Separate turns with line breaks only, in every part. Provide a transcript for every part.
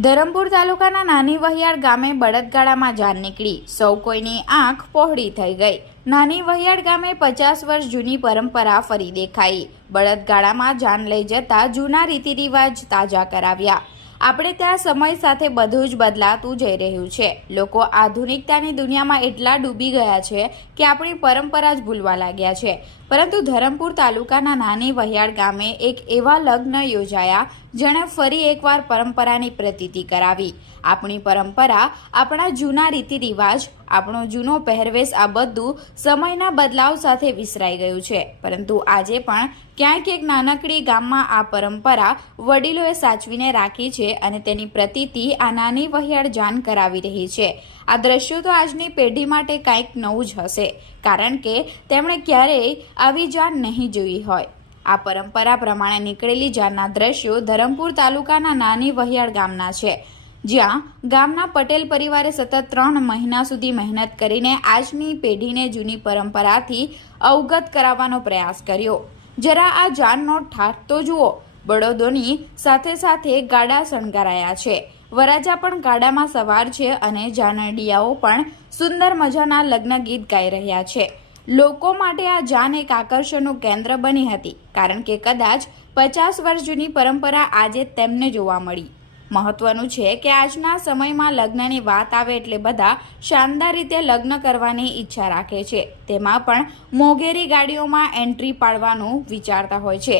ધરમપુર તાલુકાના નાની વહિયાળ ગામે બળદગાડામાં જાન નીકળી. સૌ કોઈની આંખ પહોળી થઈ ગઈ. નાની વહિયાળ ગામે પચાસ વર્ષ જૂની પરંપરા ફરી દેખાઈ. બળદગાડામાં જાન લઈ જતા જૂના રીતિ રિવાજ તાજા કરાવ્યા. આપણે ત્યાં સમય સાથે બધું જ બદલાતું જઈ રહ્યું છે. લોકો આધુનિકતાની દુનિયામાં એટલા ડૂબી ગયા છે કે આપણી પરંપરા જ ભૂલવા લાગ્યા છે. પરંતુ ધરમપુર તાલુકાના નાની વહિયાળ ગામે એક એવા લગ્ન યોજાયા જેણે ફરી એકવાર પરંપરાની પ્રતીતિ કરાવી. આપણી પરંપરા, આપણા જૂના રીતિ રિવાજ આપણો જૂનો પહેરવેશ આ બધું સમયના બદલાવ સાથે વિસરાઈ ગયું છે. પરંતુ આજે પણ ક્યાંક એક નાનકડી ગામમાં આ પરંપરા વડીલોએ સાચવીને રાખી છે અને તેની પ્રતીતિ આ નાની વહિયાળ જાન કરાવી રહી છે. આ દ્રશ્યો તો આજની પેઢી માટે કંઈક નવું જ હશે, કારણ કે તેમણે ક્યારેય આવી જાન નહીં જોઈ હોય. આ પરંપરા પ્રમાણે નીકળેલી જાનના દ્રશ્યો ધરમપુર તાલુકાના નાની વહિયાળ ગામના છે. જ્યાં ગામના પટેલ પરિવારે સતત ત્રણ મહિના સુધી મહેનત કરીને આજની પેઢીને જૂની પરંપરાથી અવગત કરાવવાનો પ્રયાસ કર્યો. જરા આ જાનનો ઠાઠ તો જુઓ બળદોની સાથે સાથે ગાડા શણગારાયા છે. વરાજા પણ ગાડામાં સવાર છે અને જાનડિયાઓ પણ સુંદર મજાના લગ્ન ગીત ગાઈ રહ્યા છે. લોકો માટે આ જાન એક આકર્ષણનું કેન્દ્ર બની હતી, કારણ કે કદાચ પચાસ વર્ષ જૂની પરંપરા આજે તેમને જોવા મળી. મહત્વનું છે કે આજના સમયમાં લગ્નની વાત આવે એટલે બધા શાનદાર રીતે લગ્ન કરવાની ઈચ્છા રાખે છે. તેમાં પણ મોઘેરી ગાડીઓમાં એન્ટ્રી પાડવાનું વિચારતા હોય છે.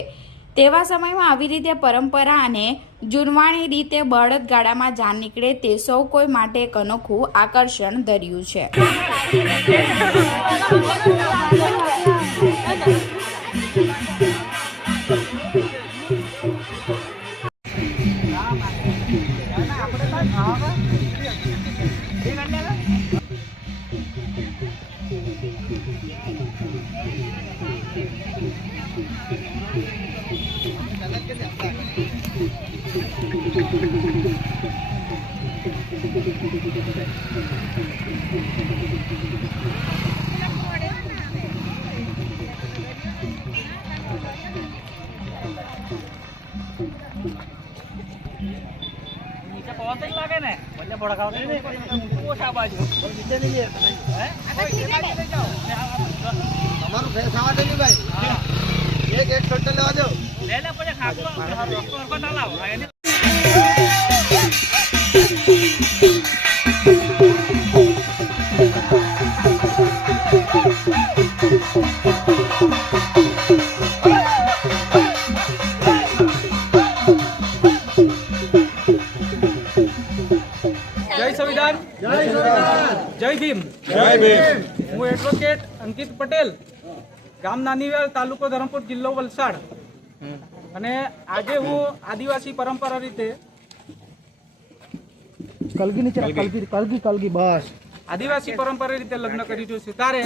તેવા સમયમાં આવી રીતે પરંપરા અને જૂનવાણી રીતે બળદગાડામાં જાન નીકળે તે સૌ કોઈ માટે એક અનોખું આકર્ષણ ધર્યું છે.
Thank પવન લાગે ને એટલે નહીં નહીં ઓછા બાજુ નીચે નહીં હે
તમારું ફેસ આવા દેજો ભાઈ. એક એક ટોટલ લેવા દો
લે લે પછી ખાટલો રસ્તો જય ભીમ. હું એડવોકેટ અંકિત પટેલ ગામ નાનીવેલ તાલુકો ધરમપુર જિલ્લો વલસાડ. અને આજે હું આદિવાસી પરંપરા રીતે
કલગી નીચે કલગી. કલગી કલગી બસ.
આદિવાસી પરંપરા રીતે લગ્ન કરી રહ્યું છું. ત્યારે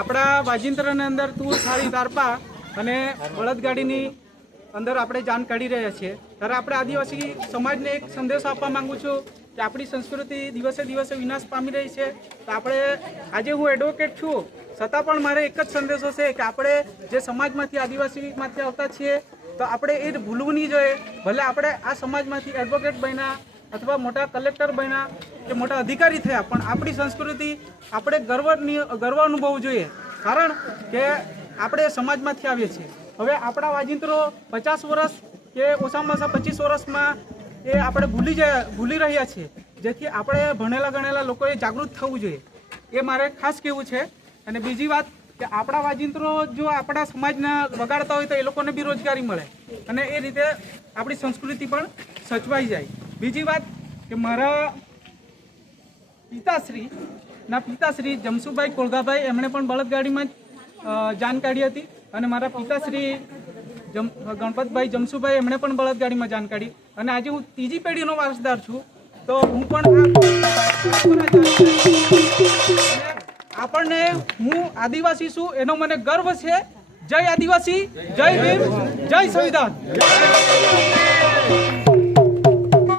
આપણા વાજિંત્રની અંદર તું થાળી તારપા અને બળદગાડીની અંદર આપણે જાન કાઢી રહ્યા છીએ. ત્યારે આપણે આદિવાસી સમાજને એક સંદેશ આપવા માંગુ છું. કે આપણી સંસ્કૃતિ દિવસે દિવસે વિનાશ પામી રહી છે. તો આપણે, આજે હું એડવોકેટ છું, છતાં પણ મારે એક જ સંદેશો છે કે આપણે જે સમાજમાંથી આદિવાસીમાંથી આવતા છીએ, તો આપણે એ ભૂલવું નહીં જોઈએ. ભલે આપણે આ સમાજમાંથી એડવોકેટ બન્યા અથવા મોટા કલેક્ટર બન્યા કે મોટા અધિકારી થયા, પણ આપણી સંસ્કૃતિ આપણે ગર્વની ગર્વ અનુભવવું જોઈએ. કારણ કે આપણે સમાજમાંથી આવીએ છીએ. હવે આપણા વાજિંત્રો પચાસ વર્ષ કે ઓછામાં ઓછા પચીસ વર્ષમાં એ આપણે ભૂલી જાય ભૂલી રહ્યા છીએ. જેથી આપણે ભણેલા ગણેલા લોકોએ જાગૃત થવું જોઈએ. એ મારે ખાસ કહેવું છે. અને બીજી વાત કે આપણા વાજિંત્રો જો આપણા સમાજના વગાડતા હોય તો એ લોકોને બી રોજગારી મળે. અને એ રીતે આપણી સંસ્કૃતિ પણ સચવાઈ જાય. બીજી વાત કે મારા પિતાશ્રી, ના પિતાશ્રી જમસુભાઈ કોળગાભાઈ એમણે પણ બળદગાડીમાં જ જાન કાઢી હતી. અને મારા પિતાશ્રી જમ, ગણપતભાઈ જમસુભાઈ, એમણે પણ બળદગાડીમાં જાન કાઢી. અને આજે હું ત્રીજી પેઢીનો વારસદાર છું, તો હું પણ આપણને હું આદિવાસી છું, એનો મને ગર્વ છે. જય આદિવાસી, જય ભીમ જય સંવિધાન.